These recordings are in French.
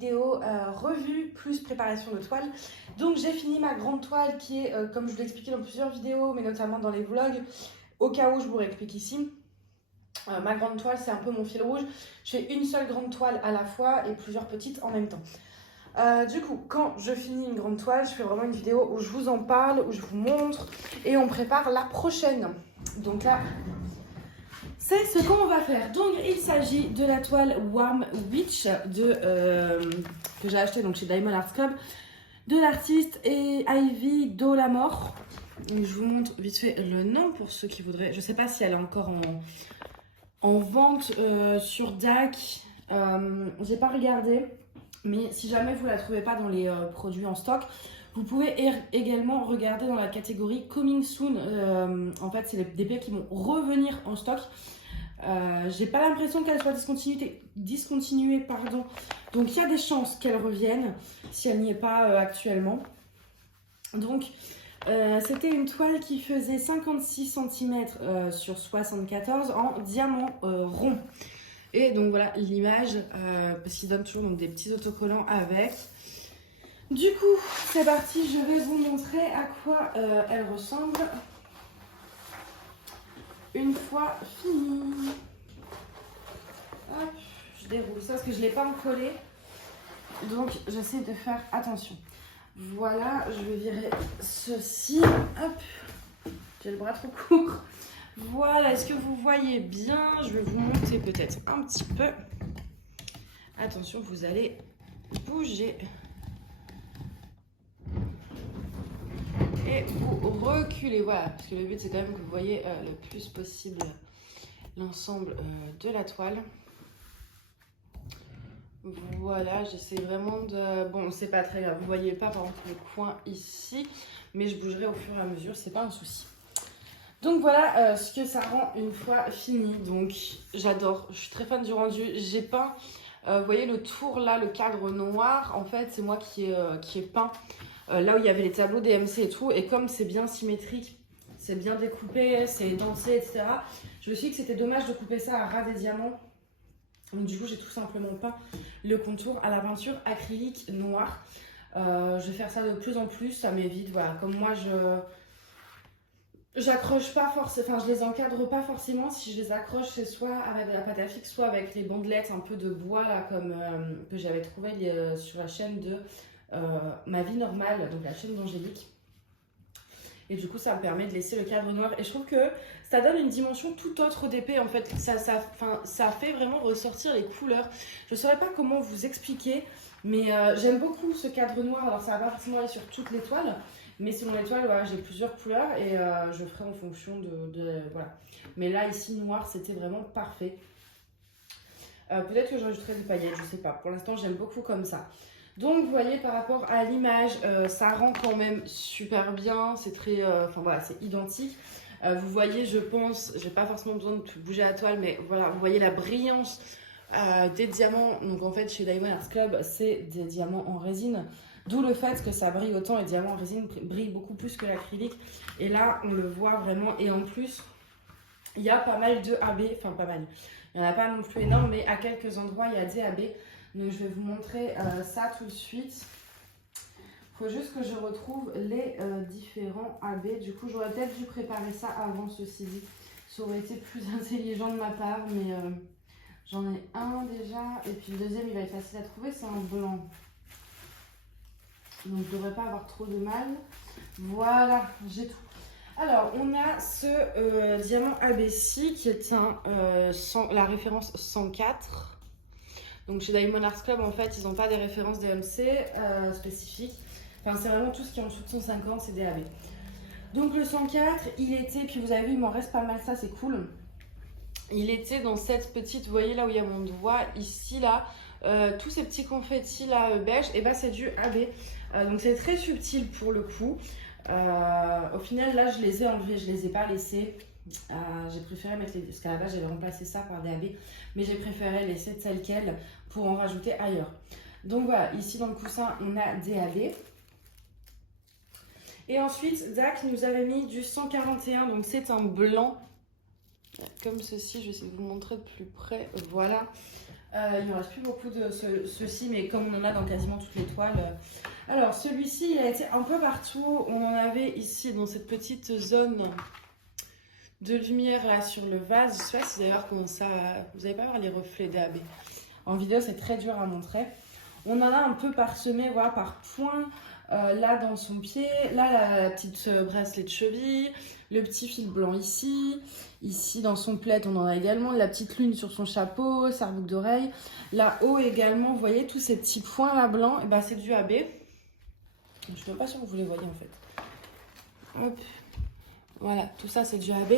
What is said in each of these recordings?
vidéo revue plus préparation de toile. Donc j'ai fini ma grande toile qui est, comme je vous l'ai expliqué dans plusieurs vidéos, mais notamment dans les vlogs, au cas où je vous réexplique ici. Ma grande toile, c'est un peu mon fil rouge. Je fais une seule grande toile à la fois et plusieurs petites en même temps. Du coup, quand je finis une grande toile, je fais vraiment une vidéo où je vous en parle, où je vous montre et on prépare la prochaine. Donc là, c'est ce qu'on va faire. Donc il s'agit de la toile Warm Witch que j'ai acheté donc chez Diamond Art Club, de l'artiste et Ivy Dolamore. Je vous montre vite fait le nom pour ceux qui voudraient. Je ne sais pas si elle est encore en vente sur DAC. J'ai pas regardé, mais si jamais vous la trouvez pas dans les produits en stock, vous pouvez également regarder dans la catégorie Coming Soon. En fait, c'est des pieds qui vont revenir en stock. J'ai pas l'impression qu'elle soit discontinuée, pardon. Donc il y a des chances qu'elle revienne si elle n'y est pas actuellement. Donc c'était une toile qui faisait 56 cm sur 74 en diamant rond. Et donc voilà l'image, parce qu'il donne toujours donc, des petits autocollants avec. Du coup, c'est parti, je vais vous montrer à quoi elle ressemble une fois finie. Hop, je déroule ça parce que je ne l'ai pas encollé. Donc j'essaie de faire attention. Voilà, je vais virer ceci. Hop, j'ai le bras trop court. Voilà, est-ce que vous voyez bien? Je vais vous monter peut-être un petit peu. Attention, vous allez bouger. Et vous reculez, voilà, parce que le but c'est quand même que vous voyez le plus possible l'ensemble de la toile. Voilà, j'essaie vraiment de... Bon, c'est pas très grave, vous voyez pas par exemple le coin ici, mais je bougerai au fur et à mesure, c'est pas un souci. Donc voilà ce que ça rend une fois fini. Donc j'adore, je suis très fan du rendu. J'ai peint, vous voyez le tour là, le cadre noir, en fait c'est moi qui ai peint là où il y avait les tableaux DMC et tout. Et comme c'est bien symétrique, c'est bien découpé, c'est denté, etc. Je me suis dit que c'était dommage de couper ça à ras des diamants. Donc du coup j'ai tout simplement peint le contour à la peinture acrylique noire. Je vais faire ça de plus en plus, ça m'évite, voilà, comme moi j'accroche pas forcément, enfin je les encadre pas forcément. Si je les accroche, c'est soit avec de la pâte à fixe, soit avec les bandelettes un peu de bois là, comme que j'avais trouvé sur la chaîne de Ma Vie Normale, donc la chaîne d'Angélique. Et du coup, ça me permet de laisser le cadre noir. Et je trouve que ça donne une dimension tout autre d'épée. En fait, ça fait vraiment ressortir les couleurs. Je ne saurais pas comment vous expliquer, mais j'aime beaucoup ce cadre noir. Alors, ça va pas forcément aller sur toutes les toiles. Mais selon les toiles, voilà, j'ai plusieurs couleurs et je ferai en fonction de voilà. Mais là, ici, noir, c'était vraiment parfait. Peut-être que j'ajouterai des paillettes, je sais pas. Pour l'instant, j'aime beaucoup comme ça. Donc, vous voyez, par rapport à l'image, ça rend quand même super bien. C'est très, enfin voilà, c'est identique. Vous voyez, je pense, j'ai pas forcément besoin de bouger la toile, mais voilà, vous voyez la brillance des diamants. Donc, en fait, chez Diamond Art Club, c'est des diamants en résine. D'où le fait que ça brille autant, et les diamants en résine brillent beaucoup plus que l'acrylique. Et là, on le voit vraiment. Et en plus, il y a pas mal de AB, enfin pas mal. Il n'y en a pas non plus énorme, mais à quelques endroits, il y a des AB. Donc, je vais vous montrer ça tout de suite. Il faut juste que je retrouve les différents AB. Du coup, j'aurais peut-être dû préparer ça avant, ceci dit. Ça aurait été plus intelligent de ma part, mais j'en ai un déjà. Et puis le deuxième, il va être facile à trouver, c'est un blanc. Donc je ne devrais pas avoir trop de mal. Voilà, j'ai tout. Alors, on a ce diamant ABC qui est la référence 104. Donc chez Diamond Art Club, en fait, ils n'ont pas des références DMC spécifiques. Enfin, c'est vraiment tout ce qui est en dessous de 150, c'est DAB. Donc le 104, il était, puis vous avez vu, il m'en reste pas mal, ça c'est cool. Il était dans cette petite, vous voyez là où il y a mon doigt, ici là, tous ces petits confettis là beige, et bah c'est du AB. Donc c'est très subtil pour le coup. Au final là je les ai enlevés, je les ai pas laissés. J'ai préféré mettre les... Parce qu'à la base j'avais remplacé ça par des AB, mais j'ai préféré laisser tel quel pour en rajouter ailleurs. Donc voilà, ici dans le coussin on a des AB. Et ensuite DAC nous avait mis du 141, donc c'est un blanc. Comme ceci, je vais essayer de vous montrer de plus près. Voilà. Il ne reste plus beaucoup de ceux-ci, mais comme on en a dans quasiment toutes les toiles. Alors, celui-ci, il a été un peu partout. On en avait ici, dans cette petite zone de lumière là sur le vase. Je sais pas si d'ailleurs comment ça... Vous n'allez pas voir les reflets d'AB. En vidéo, c'est très dur à montrer. On en a un peu parsemé, voilà, par points. Là, dans son pied. Là, la petite bracelet de cheville. Le petit fil blanc ici. Ici, dans son plaid, on en a également. La petite lune sur son chapeau, sa boucle d'oreille. Là-haut également, vous voyez, tous ces petits points là blancs. Et ben, c'est du AB. Je ne suis même pas sûre que vous les voyez en fait. Hop. Voilà, tout ça c'est du AB.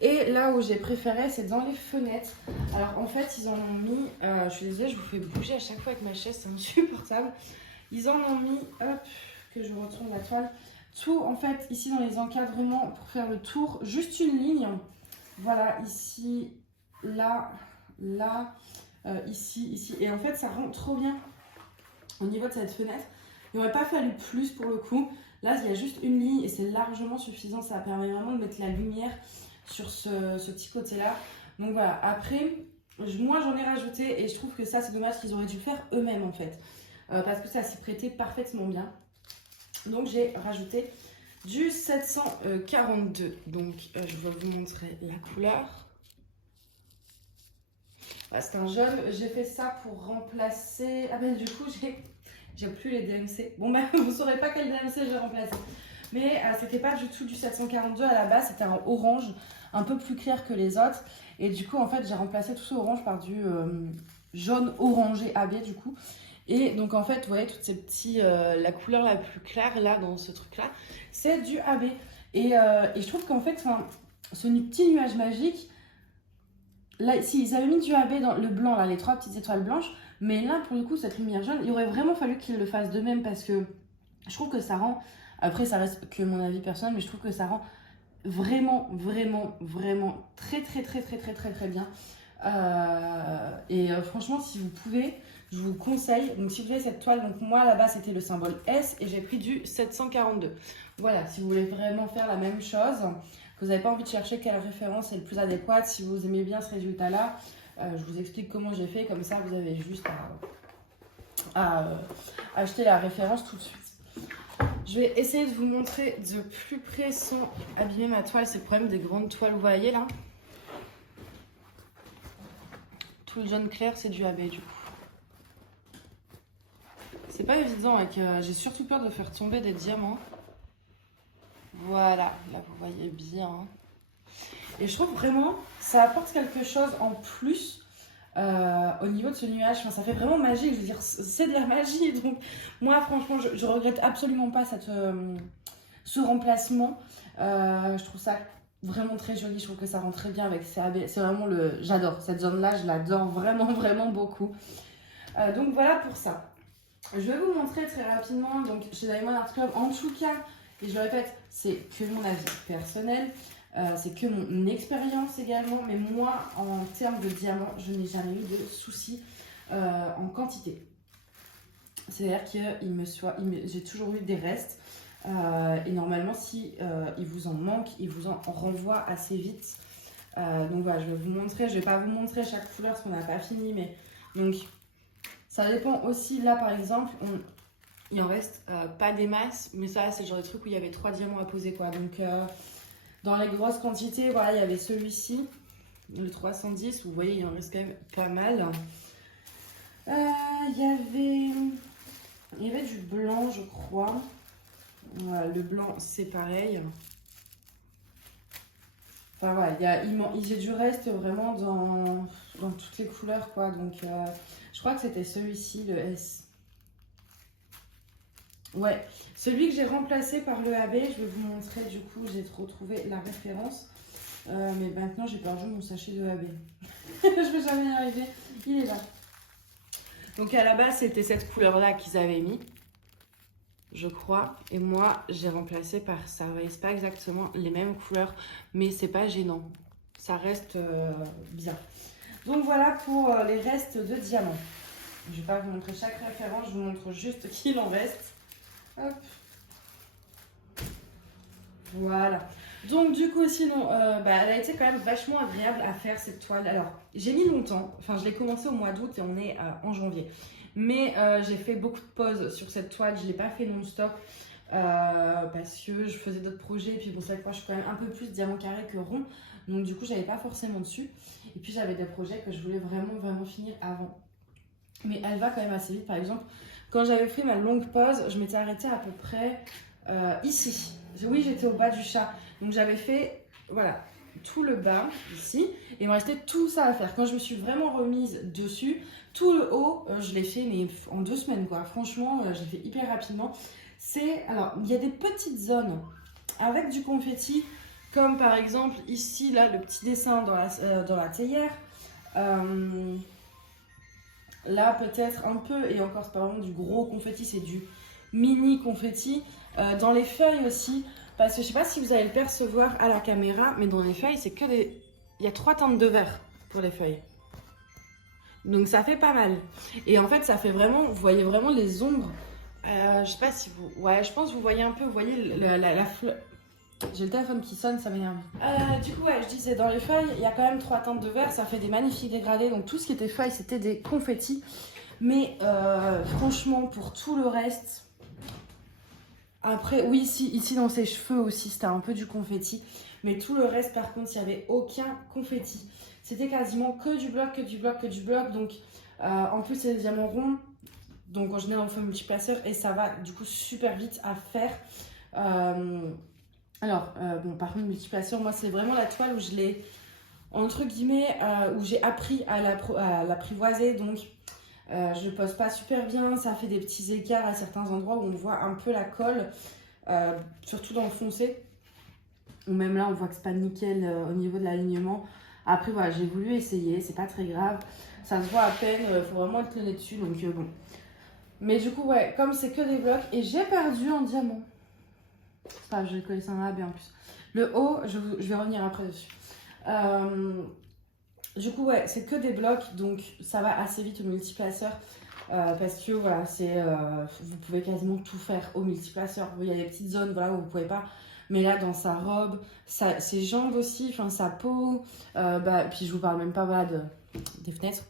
Et là où j'ai préféré, c'est dans les fenêtres. Alors en fait, ils en ont mis, je suis désolée, je vous fais bouger à chaque fois avec ma chaise, c'est insupportable. Ils en ont mis, hop, que je retourne la toile. Tout en fait, ici dans les encadrements, pour faire le tour, juste une ligne. Voilà, ici, là, là, ici, ici. Et en fait, ça rend trop bien au niveau de cette fenêtre. Il n'aurait pas fallu plus pour le coup. Là, il y a juste une ligne et c'est largement suffisant. Ça permet vraiment de mettre la lumière sur ce petit côté-là. Donc voilà, après, moi j'en ai rajouté et je trouve que ça, c'est dommage qu'ils auraient dû le faire eux-mêmes en fait. Parce que ça s'y prêtait parfaitement bien. Donc j'ai rajouté du 742. Donc je vais vous montrer la couleur. Voilà, c'est un jaune. J'ai fait ça pour remplacer... Ah ben du coup, j'ai plus les DMC. Bon ben, vous ne saurez pas quel DMC j'ai remplacé. Mais c'était pas du tout du 742 à la base, c'était un orange un peu plus clair que les autres. Et du coup, en fait, j'ai remplacé tout ce orange par du jaune orangé AB du coup. Et donc en fait, vous voyez, toutes ces petits... la couleur la plus claire là, dans ce truc-là, c'est du AB. Et je trouve qu'en fait, ce petit nuage magique, là, s'ils avaient mis du AB dans le blanc, là, les 3 petites étoiles blanches, mais là, pour le coup, cette lumière jaune, il aurait vraiment fallu qu'ils le fassent d'eux-mêmes parce que je trouve que ça rend... Après, ça reste que mon avis personnel, mais je trouve que ça rend vraiment, vraiment, vraiment très, très, très, très, très, très, très bien. Franchement, si vous pouvez, je vous conseille. Donc, si vous avez cette toile, donc moi, là-bas, c'était le symbole S et j'ai pris du 742. Voilà, si vous voulez vraiment faire la même chose, que vous n'avez pas envie de chercher quelle référence est le plus adéquate, si vous aimez bien ce résultat-là, je vous explique comment j'ai fait. Comme ça, vous avez juste à acheter la référence tout de suite. Je vais essayer de vous montrer de plus près sans abîmer ma toile. C'est le problème des grandes toiles, vous voyez là. Tout le jaune clair, c'est du AB du coup. C'est pas évident, avec, j'ai surtout peur de faire tomber des diamants. Voilà, là vous voyez bien. Et je trouve vraiment, ça apporte quelque chose en plus au niveau de ce nuage. Enfin, ça fait vraiment magique, je veux dire, c'est de la magie. Donc moi franchement, je regrette absolument pas ce remplacement. Je trouve ça vraiment très joli, je trouve que ça rend très bien avec CAB. C'est vraiment j'adore cette zone-là, je l'adore vraiment, vraiment beaucoup. Donc voilà pour ça. Je vais vous montrer très rapidement, donc chez Diamond Art Club, en tout cas, et je le répète, c'est que mon avis personnel. C'est que mon expérience également, mais moi, en termes de diamants, je n'ai jamais eu de soucis en quantité. C'est-à-dire que j'ai toujours eu des restes. Et normalement, si il vous en manque, il vous en renvoie assez vite. Donc voilà, je vais vous montrer. Je ne vais pas vous montrer chaque couleur parce qu'on n'a pas fini. Mais donc, ça dépend aussi. Là, par exemple, il en reste pas des masses. Mais ça, c'est le genre de truc où il y avait 3 diamants à poser, quoi. Donc... dans les grosses quantités, voilà, il y avait celui-ci, le 310, vous voyez, il en reste quand même pas mal. Il y avait du blanc, je crois. Voilà, le blanc, c'est pareil. Enfin, voilà, j'ai du reste vraiment dans toutes les couleurs, quoi. Donc, je crois que c'était celui-ci, le S. Ouais, celui que j'ai remplacé par le AB, je vais vous montrer, du coup, j'ai retrouvé la référence. Mais maintenant, j'ai perdu mon sachet de AB. Je vais jamais y arriver. Il est là. Donc, à la base, c'était cette couleur-là qu'ils avaient mis, je crois. Et moi, j'ai remplacé par ça. Vous voyez, c'est pas exactement les mêmes couleurs, mais c'est pas gênant. Ça reste bien. Donc, voilà pour les restes de diamants. Je vais pas vous montrer chaque référence, je vous montre juste qu'il en reste. Hop. Voilà. Donc du coup sinon, elle a été quand même vachement agréable à faire cette toile. Alors j'ai mis longtemps, enfin je l'ai commencé au mois d'août et on est en janvier. Mais j'ai fait beaucoup de pauses sur cette toile, je ne l'ai pas fait non-stop parce que je faisais d'autres projets. Et puis bon, cette fois je suis quand même un peu plus diamant carré que rond. Donc du coup j'avais pas forcément dessus. Et puis j'avais des projets que je voulais vraiment finir avant. Mais elle va quand même assez vite. Par exemple, quand j'avais fait ma longue pause, je m'étais arrêtée à peu près ici. Oui, j'étais au bas du chat. Donc j'avais fait, voilà, tout le bas ici. Et il me restait tout ça à faire. Quand je me suis vraiment remise dessus, tout le haut, je l'ai fait mais en 2 semaines quoi. Franchement, je l'ai fait hyper rapidement. Alors, il y a des petites zones avec du confetti, comme par exemple ici, là, le petit dessin dans la théière. Là, peut-être un peu, et encore, c'est pas vraiment du gros confetti, c'est du mini confetti. Dans les feuilles aussi, parce que je sais pas si vous allez le percevoir à la caméra, mais dans les feuilles, c'est que des... Il y a 3 teintes de vert pour les feuilles. Donc ça fait pas mal. Et en fait, ça fait vraiment, vous voyez vraiment les ombres. Je sais pas si vous... Ouais, je pense que vous voyez un peu, vous voyez la fleur... J'ai le téléphone qui sonne, ça m'énerve. Du coup, ouais, je disais, dans les feuilles, il y a quand même 3 teintes de vert, ça fait des magnifiques dégradés. Donc tout ce qui était feuilles, c'était des confettis. Mais franchement, pour tout le reste... Après, oui, ici dans ses cheveux aussi, c'était un peu du confetti. Mais tout le reste, par contre, il n'y avait aucun confetti. C'était quasiment que du bloc, que du bloc, que du bloc. Donc, en plus, c'est des diamants ronds. Donc, en général, on fait un multiplaceur et ça va du coup super vite à faire. Bon, par contre, multiplaceur, moi, c'est vraiment la toile où je l'ai, entre guillemets, où j'ai appris à l'apprivoiser. Donc, je pose pas super bien, ça fait des petits écarts à certains endroits où on voit un peu la colle, surtout dans le foncé. Ou même là, on voit que c'est pas nickel au niveau de l'alignement. Après, voilà, j'ai voulu essayer, c'est pas très grave. Ça se voit à peine, faut vraiment être le nez dessus, donc bon. Mais du coup, ouais, comme c'est que des blocs, et j'ai perdu en diamant. C'est pas grave, je vais coller ça dans la baie en plus. Le haut, je vais revenir après dessus. Du coup, ouais, c'est que des blocs, donc ça va assez vite au multiplaceur. Parce que voilà, vous pouvez quasiment tout faire au multiplaceur. Il y a des petites zones voilà, où vous pouvez pas. Mais là, dans sa robe, ses jambes aussi, enfin sa peau. Puis je vous parle même pas voilà, des fenêtres.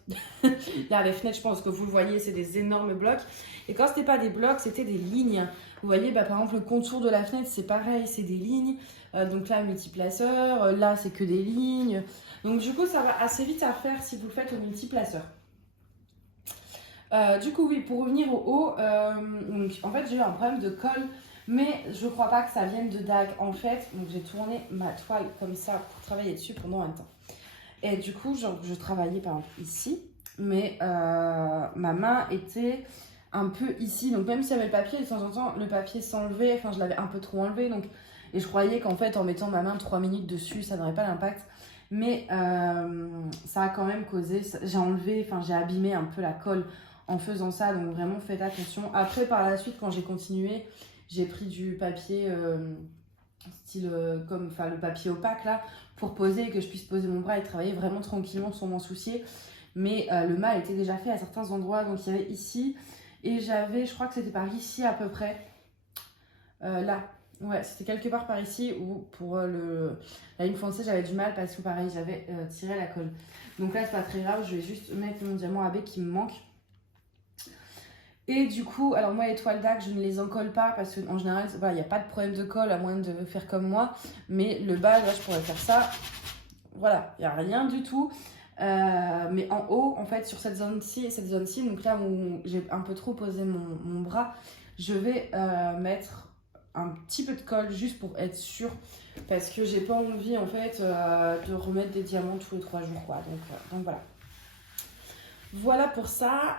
Là, les fenêtres, je pense que vous le voyez, c'est des énormes blocs. Et quand c'était pas des blocs, c'était des lignes. Vous voyez, par exemple, le contour de la fenêtre, c'est pareil, c'est des lignes. Donc là, multiplaceur. Là, c'est que des lignes. Donc du coup, ça va assez vite à faire si vous le faites au multiplaceur. Du coup, oui, pour revenir au haut, donc, en fait, j'ai eu un problème de colle, mais je ne crois pas que ça vienne de DAG. En fait, donc j'ai tourné ma toile comme ça pour travailler dessus pendant un temps. Et du coup, genre, je travaillais par exemple ici, mais ma main était un peu ici. Donc même s'il y avait le papier, de temps en temps, le papier s'enlevait. Enfin, je l'avais un peu trop enlevé. Donc, et je croyais qu'en fait, en mettant ma main 3 minutes dessus, ça n'aurait pas d'impact. Mais ça a quand même causé, j'ai enlevé, enfin j'ai abîmé un peu la colle en faisant ça, donc vraiment faites attention. Après par la suite quand j'ai continué, j'ai pris du papier style comme le papier opaque là pour poser et que je puisse poser mon bras et travailler vraiment tranquillement sans m'en soucier. Mais le mal était déjà fait à certains endroits, donc il y avait ici et j'avais, je crois que c'était par ici à peu près, là. Ouais, c'était quelque part par ici où pour la ligne foncée j'avais du mal parce que pareil j'avais tiré la colle. Donc là c'est pas très grave, je vais juste mettre mon diamant AB qui me manque. Et du coup, alors moi les toiles d'Ag je ne les encolle pas parce qu'en général il n'y a pas de problème de colle à moins de faire comme moi. Mais le bas là je pourrais faire ça, voilà, il n'y a rien du tout. Mais en haut en fait sur cette zone-ci et cette zone-ci, donc là où j'ai un peu trop posé mon bras, je vais mettre un petit peu de colle juste pour être sûre parce que j'ai pas envie en fait de remettre des diamants tous les 3 jours quoi, donc voilà pour ça.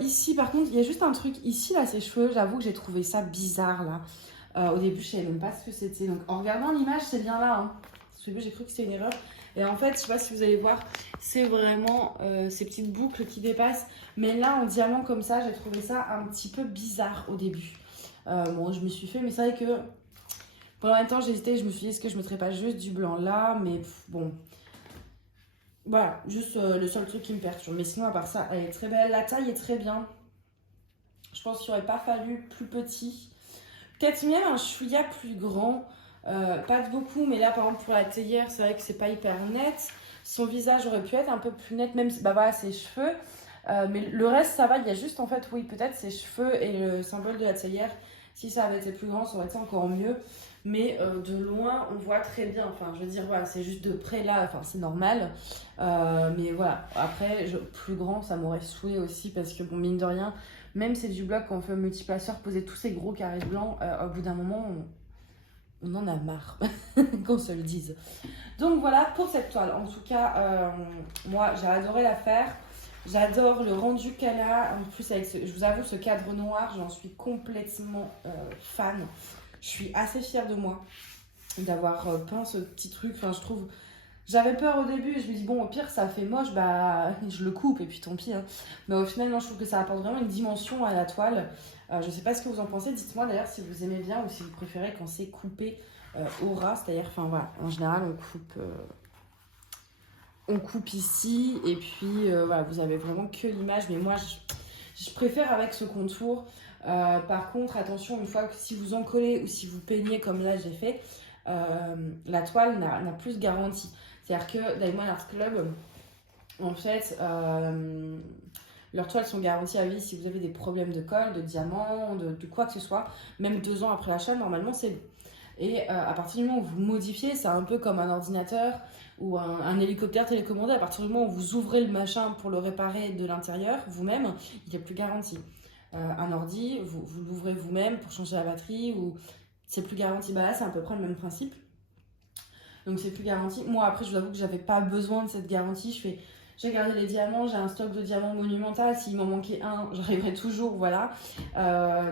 Ici par contre il y a juste un truc ici là, ses cheveux, j'avoue que j'ai trouvé ça bizarre là. Au début je savais même pas ce que c'était, donc en regardant l'image c'est bien là hein. Au début j'ai cru que c'était une erreur et en fait je sais pas si vous allez voir, c'est vraiment ces petites boucles qui dépassent, mais là en diamant comme ça j'ai trouvé ça un petit peu bizarre au début. Bon, je me suis fait, mais c'est vrai que pendant un temps j'ai hésité, je me suis dit est-ce que je mettrais pas juste du blanc là, mais bon, voilà, juste le seul truc qui me perturbe, mais sinon à part ça elle est très belle, la taille est très bien. Je pense qu'il aurait pas fallu plus petit, peut-être même un chouïa plus grand, Pas de beaucoup, mais là par exemple pour la théière, c'est vrai que c'est pas hyper net. Son visage aurait pu être un peu plus net, même si bah voilà, ses cheveux. Mais le reste ça va, il y a juste en fait, oui, peut-être ses cheveux et le symbole de la théière. Si ça avait été plus grand, ça aurait été encore mieux. Mais de loin, on voit très bien. Enfin, je veux dire, voilà, c'est juste de près là, enfin, c'est normal. Mais voilà, après, plus grand, ça m'aurait saoulé aussi parce que, bon, mine de rien, même c'est du bloc, quand on fait un multiplaceur, poser tous ces gros carrés blancs, au bout d'un moment, on en a marre, qu'on se le dise. Donc voilà pour cette toile. En tout cas, moi, j'ai adoré la faire. J'adore le rendu qu'elle a. En plus, avec je vous avoue, ce cadre noir, j'en suis complètement fan. Je suis assez fière de moi d'avoir peint ce petit truc. Enfin, je trouve. J'avais peur au début et je me dis, bon, au pire, ça fait moche, bah, je le coupe et puis tant pis. Hein. Mais au final, non, je trouve que ça apporte vraiment une dimension à la toile. Je sais pas ce que vous en pensez. Dites-moi d'ailleurs si vous aimez bien ou si vous préférez quand c'est coupé au ras. C'est-à-dire, enfin voilà, en général, on coupe ici et puis voilà, vous avez vraiment que l'image. Mais moi, je préfère avec ce contour. Par contre, attention, une fois que si vous en collez ou si vous peignez comme là j'ai fait, la toile n'a plus de garantie. C'est-à-dire que Diamond Art Club, en fait, leurs toiles sont garanties à vie si vous avez des problèmes de colle, de diamant, de quoi que ce soit. Même 2 ans après l'achat, normalement, c'est bon. Et à partir du moment où vous modifiez, c'est un peu comme un ordinateur ou un hélicoptère télécommandé. À partir du moment où vous ouvrez le machin pour le réparer de l'intérieur, vous-même, il n'est plus garanti. Un ordi, vous l'ouvrez vous-même pour changer la batterie ou c'est plus garanti. Bah là, c'est à peu près le même principe. Donc c'est plus garanti. Moi, après, je vous avoue que j'avais pas besoin de cette garantie. J'ai gardé les diamants, j'ai un stock de diamants monumental. S'il m'en manquait un, j'arriverai toujours, voilà.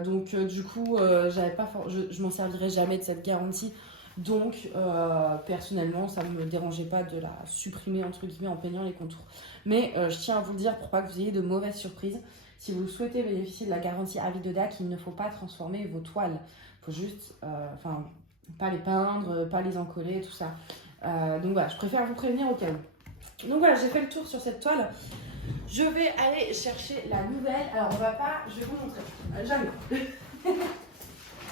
Donc du coup, je m'en servirai jamais de cette garantie. Donc personnellement, ça ne me dérangeait pas de la supprimer entre guillemets en peignant les contours. Mais je tiens à vous le dire pour pas que vous ayez de mauvaises surprises. Si vous souhaitez bénéficier de la garantie à vie de DAC, il ne faut pas transformer vos toiles. Il faut juste, pas les peindre, pas les encoller, tout ça. Donc voilà, je préfère vous prévenir au cas où. Donc voilà, j'ai fait le tour sur cette toile. Je vais aller chercher la nouvelle. Alors on va pas, je vais vous montrer. Jamais.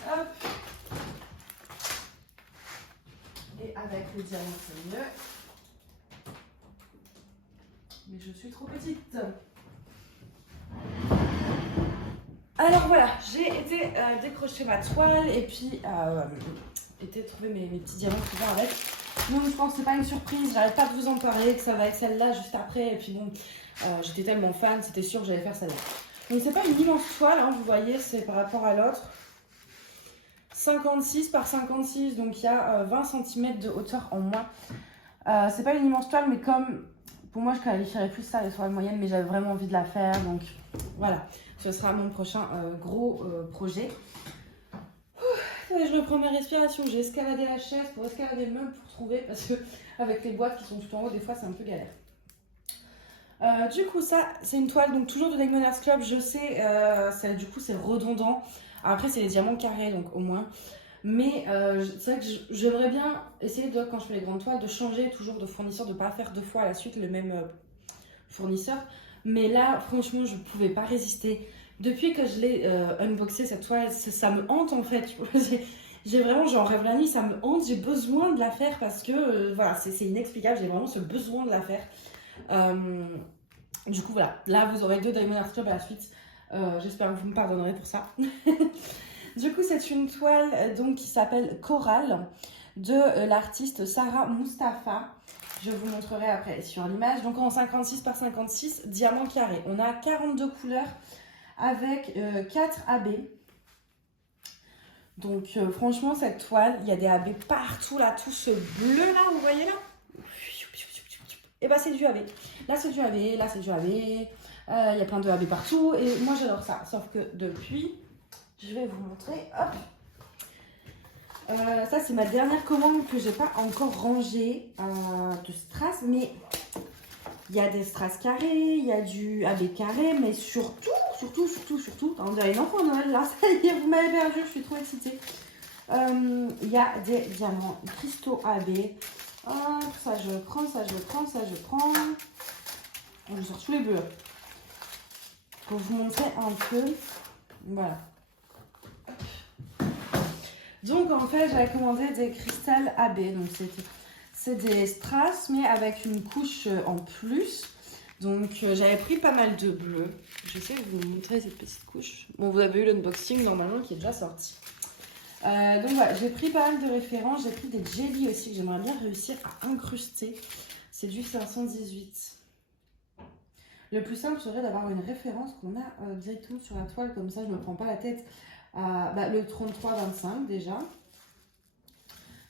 Hop. Et avec le diamant, c'est mieux. Mais je suis trop petite. Alors voilà, j'ai été décrocher ma toile et puis été trouver mes petits diamants qui vont avec. Donc je pense que c'est pas une surprise, j'arrête pas de vous en parler, que ça va être celle-là juste après. Et puis bon, j'étais tellement fan, c'était sûr que j'allais faire celle-là. Donc c'est pas une immense toile, hein, vous voyez, c'est par rapport à l'autre. 56 par 56, donc il y a 20 cm de hauteur en moins. C'est pas une immense toile, mais comme pour moi je qualifierais plus ça les toiles moyennes, mais j'avais vraiment envie de la faire, donc voilà. Ce sera mon prochain gros projet. Je reprends ma respiration. J'ai escaladé la chaise pour escalader le meuble pour trouver, parce que avec les boîtes qui sont tout en haut, des fois c'est un peu galère. Du coup, ça c'est une toile donc toujours de Diamond Art Club. Je sais, du coup c'est redondant. Après c'est les diamants carrés donc au moins. Mais c'est vrai que j'aimerais bien essayer de, quand je fais les grandes toiles, de changer toujours de fournisseur, de ne pas faire 2 fois à la suite le même fournisseur. Mais là, franchement, je ne pouvais pas résister. Depuis que je l'ai unboxé cette toile, ça me hante en fait. J'ai vraiment, j'en rêve la nuit, ça me hante. J'ai besoin de la faire parce que voilà, c'est inexplicable. J'ai vraiment ce besoin de la faire. Du coup, voilà. Là, vous aurez 2 Diamond Art Club à la suite. J'espère que vous me pardonnerez pour ça. Du coup, c'est une toile donc, qui s'appelle Coral de l'artiste Sarah Mustafa. Je vous montrerai après sur l'image. Donc en 56 par 56, diamant carré. On a 42 couleurs avec 4 AB. Donc franchement, cette toile, il y a des AB partout là. Tout ce bleu là, vous voyez là. Et bah c'est du AB. Là c'est du AB, là c'est du AB. Il y a plein de AB partout. Et moi j'adore ça. Sauf que depuis, je vais vous montrer. Hop. Ça c'est ma dernière commande que j'ai pas encore rangée de strass, mais il y a des strass carrés, il y a du AB carré, mais surtout, on dirait une enfant Noël là, ça y est, vous m'avez perdu, je suis trop excitée. Il y a des diamants cristaux AB. Ça je prends, ça je prends, ça je prends. Je sors tous les bleus pour vous montrer un peu. Voilà. Donc en fait j'avais commandé des cristals AB, donc c'est des strass mais avec une couche en plus. Donc j'avais pris pas mal de bleu. J'essaie de vous montrer cette petite couche. Bon, vous avez eu l'unboxing normalement qui est déjà sorti. Donc voilà, j'ai pris pas mal de références. J'ai pris des jellies aussi que j'aimerais bien réussir à incruster. C'est du 518. Le plus simple serait d'avoir une référence qu'on a directement sur la toile. Comme ça, je ne me prends pas la tête à le 33-25 déjà.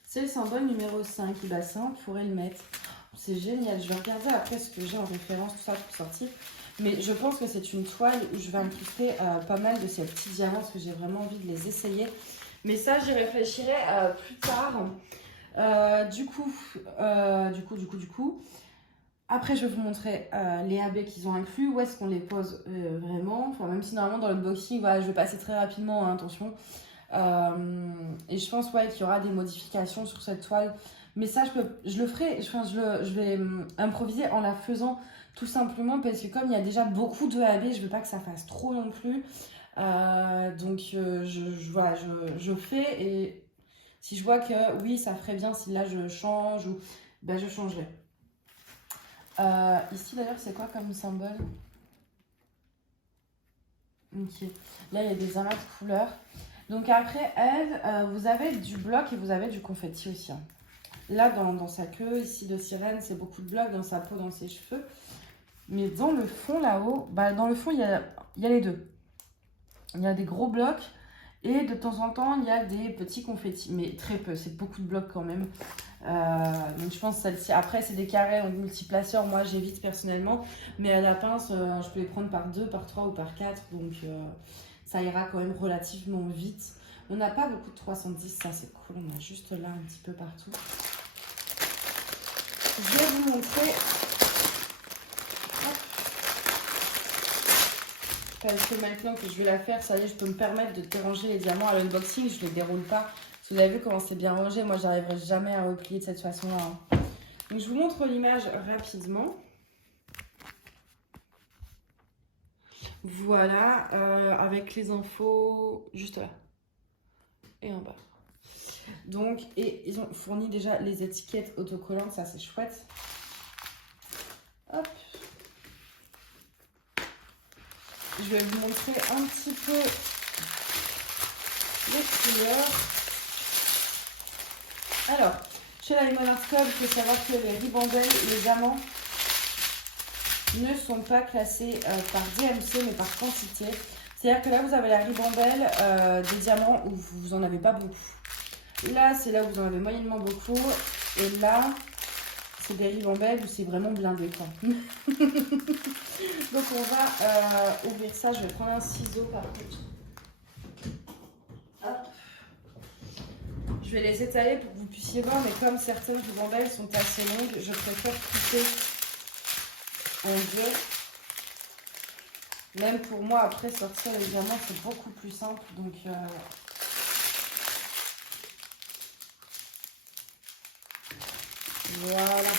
C'est le symbole numéro 5. Bah ça, on pourrait le mettre. C'est génial. Je vais regarder après ce que j'ai en référence, tout ça pour sortir. Mais je pense que c'est une toile où je vais incruster pas mal de ces petits diamants parce que j'ai vraiment envie de les essayer. Mais ça, j'y réfléchirai plus tard. Du coup. Après, je vais vous montrer les AB qu'ils ont inclus. Où est-ce qu'on les pose vraiment. Enfin, même si normalement dans l'unboxing, voilà, je vais passer très rapidement, hein, attention. Et je pense qu'il y aura des modifications sur cette toile. Mais ça, je le ferai. Je vais improviser en la faisant tout simplement parce que comme il y a déjà beaucoup de AB, je veux pas que ça fasse trop non plus. Donc, voilà, je fais et si je vois que oui, ça ferait bien si là je change ou ben, je changerai. Ici d'ailleurs, c'est quoi comme symbole? Ok. Là, il y a des amas de couleurs. Donc après, elle, vous avez du bloc et vous avez du confetti aussi. Hein. Là, dans sa queue, ici de sirène, c'est beaucoup de blocs, dans sa peau, dans ses cheveux. Mais dans le fond, là-haut, dans le fond, il y a les deux. Il y a des gros blocs et de temps en temps, il y a des petits confettis. Mais très peu, c'est beaucoup de blocs quand même. Donc je pense celle-ci. Après, c'est des carrés en multiplaceur. Moi, j'évite personnellement. Mais à la pince, je peux les prendre par 2, par 3 ou par 4. Donc ça ira quand même relativement vite. On n'a pas beaucoup de 310, ça c'est cool. On a juste là un petit peu partout. Je vais vous montrer. Parce que maintenant que je vais la faire, ça y est, je peux me permettre de déranger les diamants à l'unboxing. Je ne les déroule pas. Vous avez vu comment c'est bien rangé. Moi, j'arriverai jamais à replier de cette façon-là. Hein. Donc, je vous montre l'image rapidement. Voilà, avec les infos juste là et en bas. Donc, et ils ont fourni déjà les étiquettes autocollantes, ça c'est chouette. Hop. Je vais vous montrer un petit peu les couleurs. Alors, chez la Lemon Art Club, il faut savoir que les ribambelles, les diamants ne sont pas classés par DMC mais par quantité. C'est-à-dire que là, vous avez la ribambelle des diamants où vous n'en avez pas beaucoup. Là, c'est là où vous en avez moyennement beaucoup. Et là, c'est des ribambelles où c'est vraiment blindé, quoi. Donc, on va ouvrir ça. Je vais prendre un ciseau, par contre. Hop. Je vais les étaler pour que vous puissiez voir. Mais comme certaines ribambelles sont assez longues, je préfère couper en deux. Même pour moi, après, sortir les diamants, c'est beaucoup plus simple. Donc... voilà.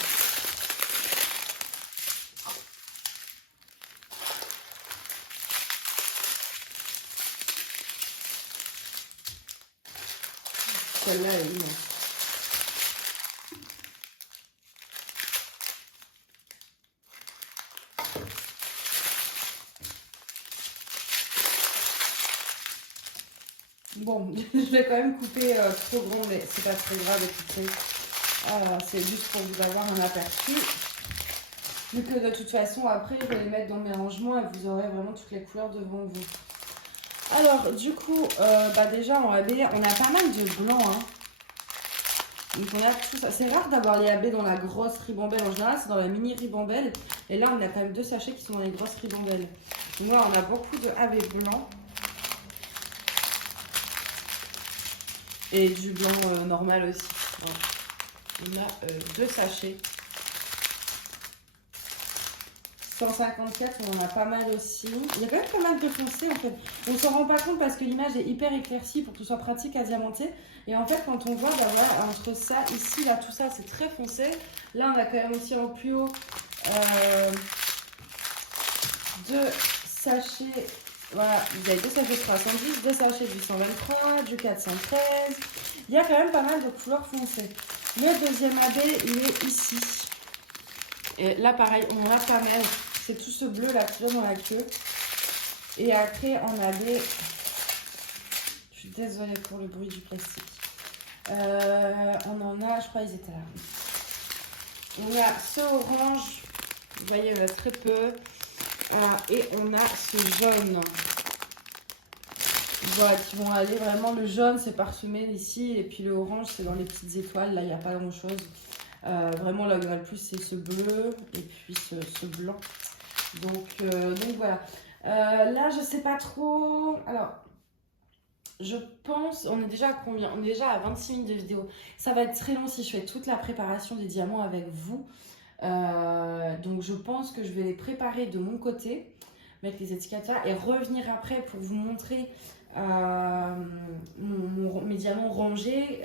Celle-là est immense. Bon, je vais quand même couper trop grand, mais c'est pas très grave, écoutez. C'est juste pour vous avoir un aperçu. Vu que de toute façon, après, je vais les mettre dans mes rangements et vous aurez vraiment toutes les couleurs devant vous. Alors, du coup, déjà en AB, on a pas mal de blanc. Hein. Donc, on a tout ça. C'est rare d'avoir les AB dans la grosse ribambelle. En général, c'est dans la mini ribambelle. Et là, on a quand même 2 sachets qui sont dans les grosses ribambelles. Donc, moi, on a beaucoup de AB blanc. Et du blanc normal aussi. Voilà. On a 2 sachets. 154, on en a pas mal aussi. Il y a quand même pas mal de foncé en fait. On ne s'en rend pas compte parce que l'image est hyper éclaircie pour que ce soit pratique à diamanter. Et en fait, quand on voit d'avoir entre ça, ici, là, tout ça, c'est très foncé. Là, on a quand même aussi en plus haut 2 sachets. Voilà, vous avez 2 sachets de 310, 2 sachets du 123, du 413. Il y a quand même pas mal de couleurs foncées. Le deuxième AB, il est ici. Et là, pareil, on en a pas mal. C'est tout ce bleu là qui vient dans la queue. Et après, en AB, je suis désolée pour le bruit du plastique. On en a, je crois qu'ils étaient là. On a ce orange, vous voyez, il y en a très peu. Voilà, et on a ce jaune. Voilà, qui vont aller vraiment, le jaune c'est parsemé ici, et puis le orange c'est dans les petites étoiles, là il n'y a pas grand chose. Vraiment là où il y en a le plus c'est ce bleu, et puis ce blanc. Donc voilà. Là je sais pas trop, alors je pense, on est déjà à combien? On est déjà à 26 minutes de vidéo. Ça va être très long si je fais toute la préparation des diamants avec vous. Donc je pense que je vais les préparer de mon côté, mettre les étiquettes là, et revenir après pour vous montrer mes diamants rangés,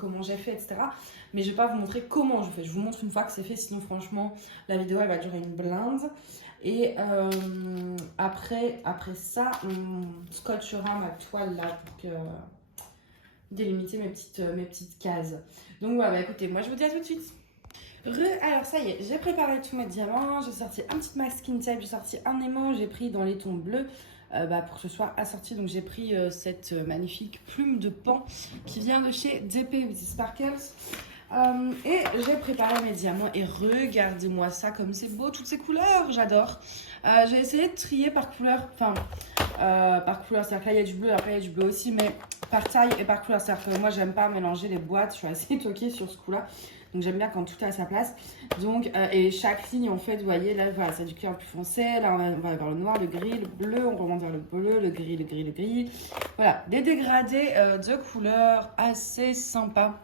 comment j'ai fait, etc. Mais je vais pas vous montrer comment je fais. Je vous montre une fois que c'est fait, sinon franchement la vidéo elle va durer une blinde. Et après ça, on scotchera ma toile là pour que délimiter mes petites cases. Donc voilà, bah, écoutez, moi je vous dis à tout de suite. Alors ça y est, j'ai préparé tous mes diamants, j'ai sorti un petit masking tape, j'ai sorti un aimant, j'ai pris dans les tons bleus pour que ce soit assorti. Donc j'ai pris cette magnifique plume de pan qui vient de chez DP with Sparkles. Et j'ai préparé mes diamants et regardez-moi ça comme c'est beau, toutes ces couleurs, j'adore. J'ai essayé de trier par couleur, c'est-à-dire que là il y a du bleu, après il y a du bleu aussi, mais par taille et par couleur. C'est-à-dire que moi j'aime pas mélanger les boîtes, je suis assez toquée sur ce coup-là. Donc j'aime bien quand tout est à sa place. Donc, et chaque ligne en fait, vous voyez, là voilà, c'est du clair plus foncé, là on va vers le noir, le gris, le bleu, on remonte vers le bleu, le gris, le gris, le gris. Voilà, des dégradés de couleurs assez sympas.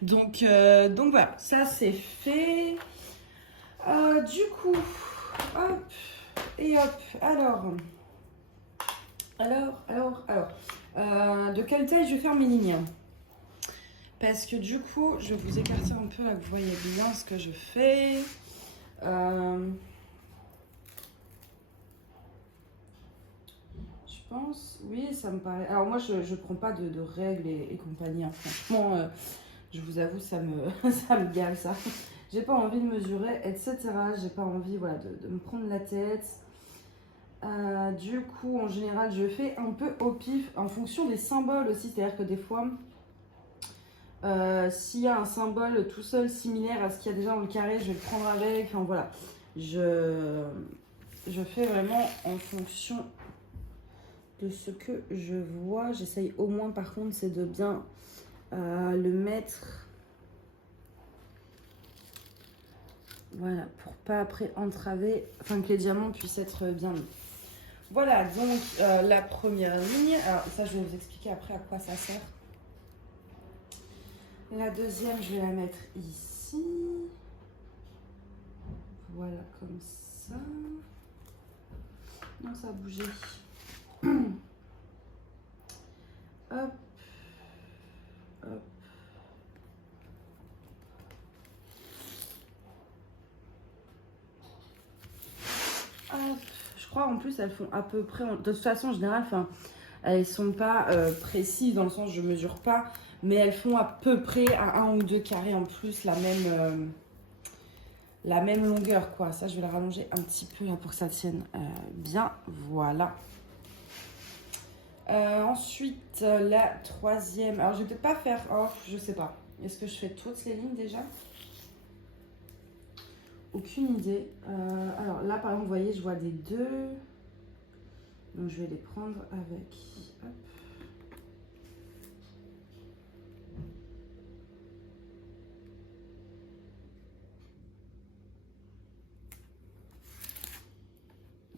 Donc voilà, ça c'est fait. Du coup, hop, et hop, alors, de quelle taille je vais faire mes lignes? Parce que du coup, je vais vous écarter un peu là, que vous voyez bien ce que je fais. Je pense, oui, ça me paraît. Alors moi, je prends pas de règles et compagnie, hein. Franchement, je vous avoue, ça me gave ça. J'ai pas envie de mesurer, etc. J'ai pas envie, voilà, de me prendre la tête. Du coup, en général, je fais un peu au pif, en fonction des symboles aussi. C'est-à-dire que des fois, s'il y a un symbole tout seul similaire à ce qu'il y a déjà dans le carré, je vais le prendre avec. Enfin voilà, je fais vraiment en fonction de ce que je vois. J'essaye au moins, par contre, c'est de bien le mettre. Voilà, pour pas après entraver, enfin que les diamants puissent être bien mis. Voilà, donc la première ligne. Alors ça, je vais vous expliquer après à quoi ça sert. La deuxième, je vais la mettre ici. Voilà, comme ça. Non, ça a bougé. Hop. Hop. Hop. Je crois en plus, elles font à peu près... De toute façon, en général, enfin, elles sont pas précises dans le sens je mesure pas. Mais elles font à peu près à 1 ou 2 carrés en plus la même longueur, quoi. Ça, je vais la rallonger un petit peu là pour que ça tienne bien. Voilà. Ensuite, la troisième. Alors, je vais peut-être pas faire... Oh, je sais pas. Est-ce que je fais toutes les lignes déjà? Aucune idée. Alors là, par exemple, vous voyez, je vois des 2. Donc, je vais les prendre avec... Hop.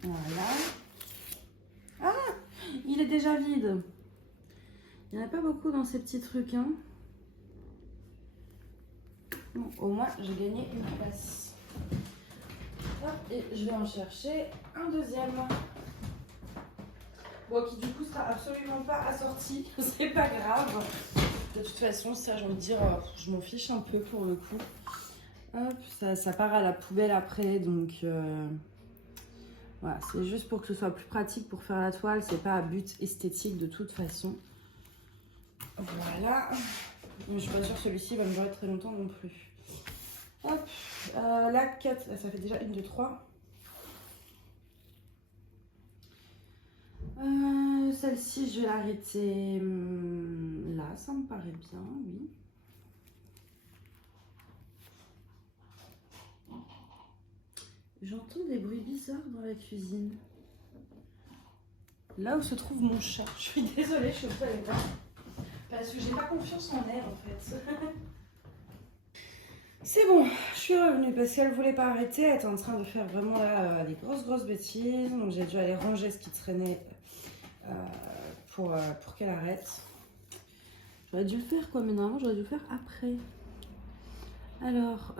Voilà. Ah, il est déjà vide. Il n'y en a pas beaucoup dans ces petits trucs, hein. Bon, au moins, j'ai gagné une place. Hop, et je vais en chercher un deuxième. Bon, qui du coup sera absolument pas assorti. C'est pas grave. De toute façon, ça, j'ai envie de dire, je m'en fiche un peu pour le coup. Hop, ça part à la poubelle après, donc... Voilà, c'est juste pour que ce soit plus pratique pour faire la toile, c'est pas à but esthétique de toute façon. Voilà. Je suis pas sûre que celui-ci va me durer très longtemps non plus. Hop, la 4, ça fait déjà 1, 2, 3. Celle-ci, je vais l'arrêter là, ça me paraît bien, oui. J'entends des bruits bizarres dans la cuisine. Là où se trouve mon chat. Je suis désolée, je ne savais pas. Parce que j'ai pas confiance en elle en fait. C'est bon, je suis revenue parce qu'elle voulait pas arrêter. Elle était en train de faire vraiment là des grosses bêtises. Donc j'ai dû aller ranger ce qui traînait pour qu'elle arrête. J'aurais dû le faire quoi, mais normalement j'aurais dû le faire après. Alors,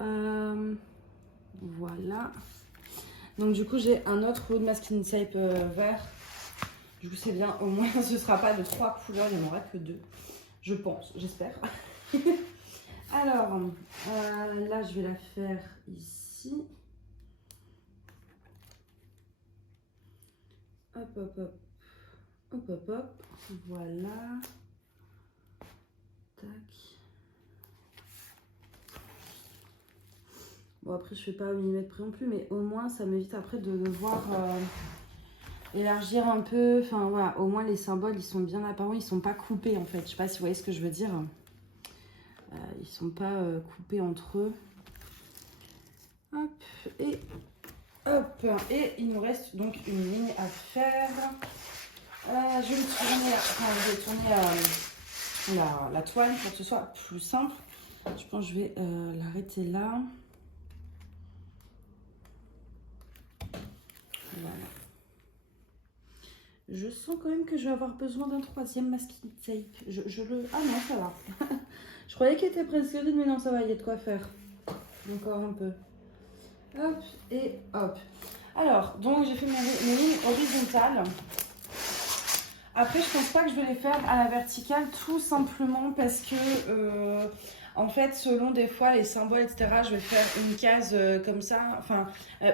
voilà. Donc du coup j'ai un autre rouleau de masking tape vert. Du coup c'est bien, au moins ce sera pas de 3 couleurs, il n'y en aura que 2. Je pense, j'espère. Alors, là je vais la faire ici. Hop, hop, hop. Hop, hop, hop. Voilà. Tac. Bon après je fais pas au millimètre près non plus, mais au moins ça m'évite après de devoir élargir un peu. Enfin voilà, au moins les symboles ils sont bien apparents, ils sont pas coupés en fait. Je sais pas si vous voyez ce que je veux dire. Ils sont pas coupés entre eux. Hop et hop. Et il nous reste donc une ligne à faire. Je vais tourner la toile pour que ce soit plus simple. Je pense que je vais l'arrêter là. Voilà. Je sens quand même que je vais avoir besoin d'un 3e masking tape. Ah non, ça va. Je croyais qu'il était presque vide, mais non, ça va, il y a de quoi faire. Encore un peu. Hop et hop. Alors, donc j'ai fait mes lignes horizontales. Après, je pense pas que je vais les faire à la verticale, tout simplement parce que, en fait, selon des fois les symboles, etc., je vais faire une case comme ça. Enfin,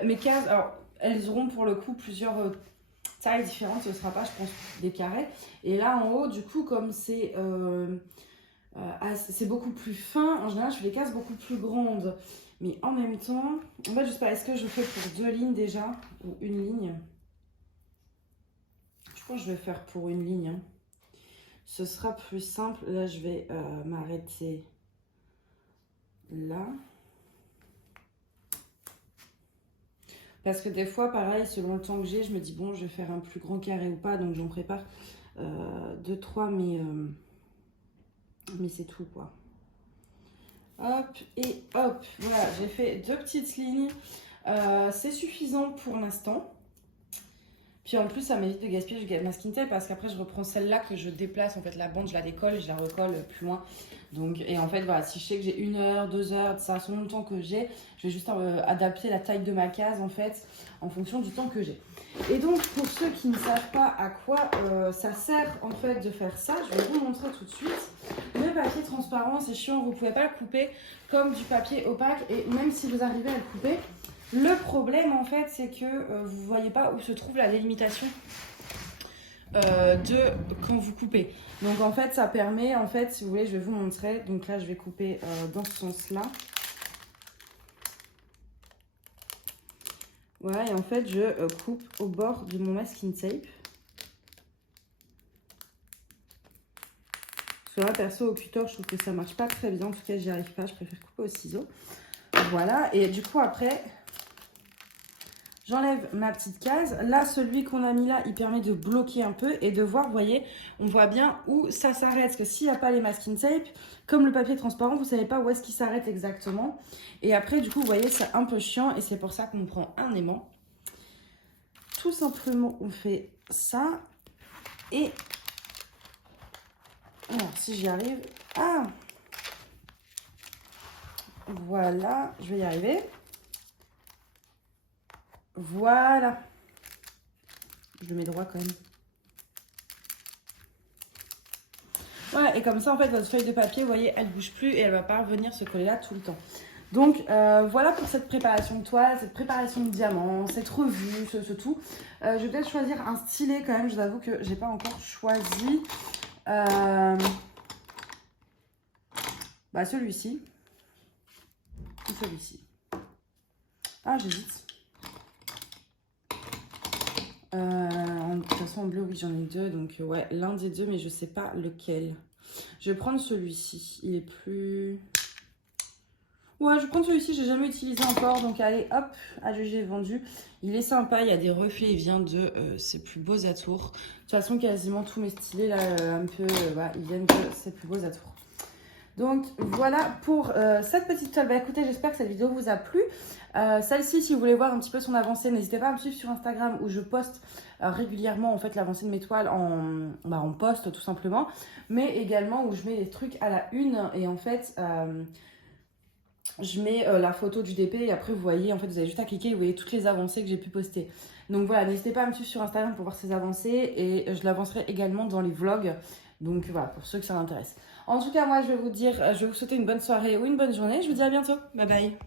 mes cases, alors, elles auront pour le coup plusieurs tailles différentes. Ce sera pas, je pense, des carrés. Et là, en haut, du coup, comme c'est beaucoup plus fin, en général, je fais des cases beaucoup plus grandes. Mais en même temps, en fait, je sais pas, est-ce que je fais pour 2 lignes déjà ou une ligne? Je pense que je vais faire pour une ligne. Hein. Ce sera plus simple. Là, je vais m'arrêter là. Parce que des fois, pareil, selon le temps que j'ai, je me dis, bon, je vais faire un plus grand carré ou pas. Donc, j'en prépare 2, 3, mais c'est tout, quoi. Hop, et hop. Voilà, j'ai fait 2 petites lignes. C'est suffisant pour l'instant. Puis en plus, ça m'évite de gaspiller du masking tape parce qu'après, je reprends celle-là que je déplace. En fait, la bande, je la décolle et je la recolle plus loin. Donc, et en fait, voilà, si je sais que j'ai 1 heure, 2 heures, ça selon le temps que j'ai, je vais juste adapter la taille de ma case en fait, en fonction du temps que j'ai. Et donc, pour ceux qui ne savent pas à quoi ça sert en fait de faire ça, je vais vous montrer tout de suite. Le papier transparent, c'est chiant, vous ne pouvez pas le couper comme du papier opaque. Et même si vous arrivez à le couper, le problème en fait c'est que vous ne voyez pas où se trouve la délimitation de quand vous coupez. Donc en fait ça permet, en fait si vous voulez je vais vous montrer. Donc là je vais couper dans ce sens là. Voilà et en fait je coupe au bord de mon masking tape. Parce que là perso au cutter je trouve que ça marche pas très bien. En tout cas j'y arrive pas, je préfère couper au ciseau. Voilà et du coup après... J'enlève ma petite case. Là, celui qu'on a mis là, il permet de bloquer un peu et de voir, vous voyez, on voit bien où ça s'arrête. Parce que s'il n'y a pas les masking tape, comme le papier transparent, vous ne savez pas où est-ce qu'il s'arrête exactement. Et après, du coup, vous voyez, c'est un peu chiant et c'est pour ça qu'on prend un aimant. Tout simplement, on fait ça. Et alors, si j'y arrive... Ah! Voilà, je vais y arriver. Voilà. Je le mets droit quand même. Voilà, et comme ça, en fait, votre feuille de papier, vous voyez, elle ne bouge plus et elle ne va pas venir se coller là tout le temps. Donc, voilà pour cette préparation de toile, cette préparation de diamant, cette revue, ce tout. Je vais peut-être choisir un stylet quand même. Je vous avoue que je n'ai pas encore choisi. Bah celui-ci. Ou celui-ci. Ah, j'hésite. De toute façon, en bleu, oui, j'en ai deux. Donc, ouais, l'un des deux, mais je sais pas lequel. Je vais prendre celui-ci. Il est plus... Ouais, je vais prendre celui-ci. J'ai jamais utilisé encore. Donc, allez, hop, AGG vendu. Il est sympa. Il y a des reflets. Il vient de ses plus beaux atours. De toute façon, quasiment tous mes stylés, là, un peu, voilà, ils viennent de ses plus beaux atours. Donc voilà pour cette petite toile. Bah écoutez, j'espère que cette vidéo vous a plu. Celle-ci, si vous voulez voir un petit peu son avancée, n'hésitez pas à me suivre sur Instagram où je poste régulièrement en fait l'avancée de mes toiles en post tout simplement. Mais également où je mets les trucs à la une et en fait je mets la photo du DP et après vous voyez, en fait vous avez juste à cliquer et vous voyez toutes les avancées que j'ai pu poster. Donc voilà, n'hésitez pas à me suivre sur Instagram pour voir ces avancées et je l'avancerai également dans les vlogs. Donc voilà, pour ceux que ça intéresse. En tout cas, moi, je vais vous souhaiter une bonne soirée ou une bonne journée. Je vous dis à bientôt. Bye bye.